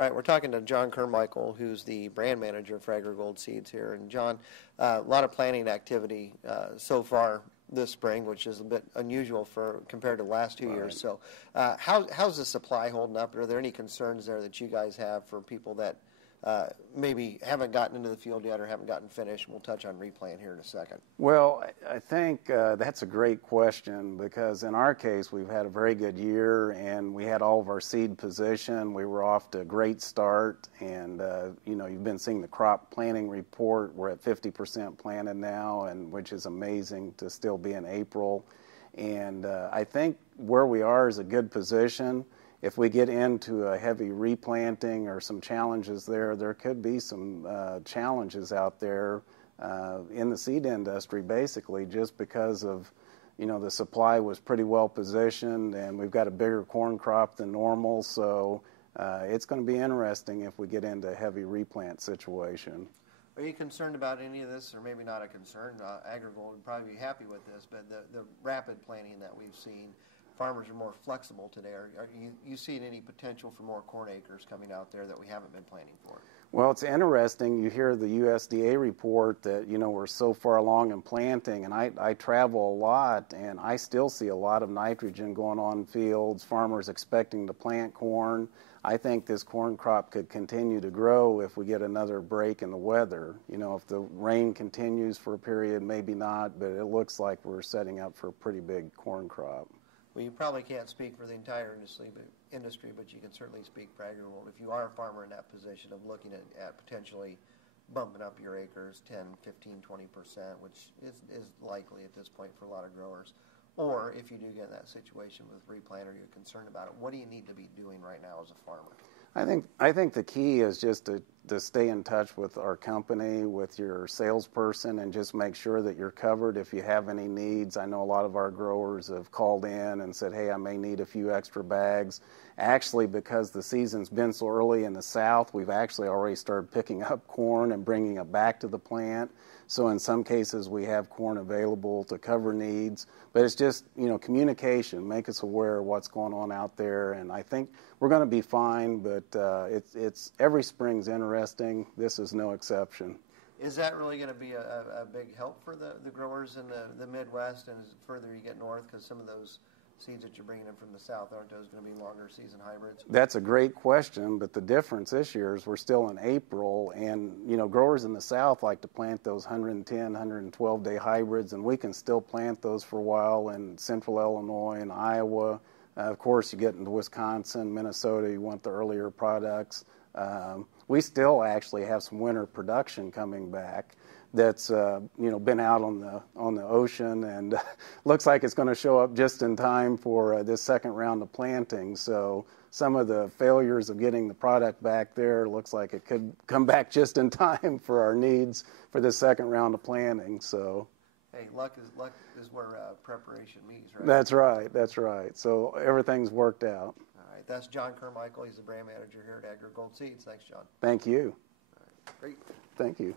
All right, we're talking to John Kermicle, who's the brand manager for AgriGold Seeds here. And John, a lot of planting activity so far this spring, which is a bit unusual for compared to the last 2 years. So how's the supply holding up? Are there any concerns there that you guys have for people that maybe haven't gotten into the field yet or haven't gotten finished? We'll touch on replant here in a second. Well, I think that's a great question, because in our case, we've had a very good year and we had all of our seed position. We were off to a great start, and you know, you've been seeing the crop planting report. We're at 50% planted now, and which is amazing to still be in April. And I think where we are is a good position. If we get into a heavy replanting or some challenges there could be some challenges out there in the seed industry, basically, just because of, you know, the supply was pretty well positioned and we've got a bigger corn crop than normal. So it's going to be interesting if we get into a heavy replant situation. Are you concerned about any of this, or maybe not a concern? AgriGold would probably be happy with this, but the rapid planting that we've seen, farmers are more flexible today. Are you seeing any potential for more corn acres coming out there that we haven't been planning for? Well, it's interesting. You hear the USDA report that, you know, we're so far along in planting, and I travel a lot, and I still see a lot of nitrogen going on in fields, farmers expecting to plant corn. I think this corn crop could continue to grow if we get another break in the weather. You know, if the rain continues for a period, maybe not, but it looks like we're setting up for a pretty big corn crop. Well, you probably can't speak for the entire industry, but you can certainly speak for AgriGold. If you are a farmer in that position of looking at potentially bumping up your acres 10, 15, 20%, which is likely at this point for a lot of growers, or if you do get in that situation with replant or you're concerned about it, what do you need to be doing right now as a farmer? I think the key is just to stay in touch with our company, with your salesperson, and just make sure that you're covered if you have any needs. I know a lot of our growers have called in and said, hey, I may need a few extra bags. Actually, because the season's been so early in the south, we've actually already started picking up corn and bringing it back to the plant. So in some cases, we have corn available to cover needs. But it's just, you know, communication, make us aware of what's going on out there. And I think we're going to be fine, but it's every spring's interesting. This is no exception. Is that really going to be a big help for the growers in the Midwest and as further you get north? Because some of those seeds that you're bringing in from the south, aren't those going to be longer season hybrids? That's a great question, but the difference this year is we're still in April, and you know, growers in the south like to plant those 110, 112-day hybrids, and we can still plant those for a while in central Illinois and Iowa. Of course, you get into Wisconsin, Minnesota, you want the earlier products. We still actually have some winter production coming back that's you know, been out on the ocean, and looks like it's going to show up just in time for this second round of planting. So some of the failures of getting the product back there looks like it could come back just in time for our needs for the second round of planting. So hey, luck is where preparation meets, right? That's right. That's right. So everything's worked out. All right. That's John Kermicle. He's the brand manager here at AgriGold Seeds. Thanks, John. Thank you. All right. Great. Thank you.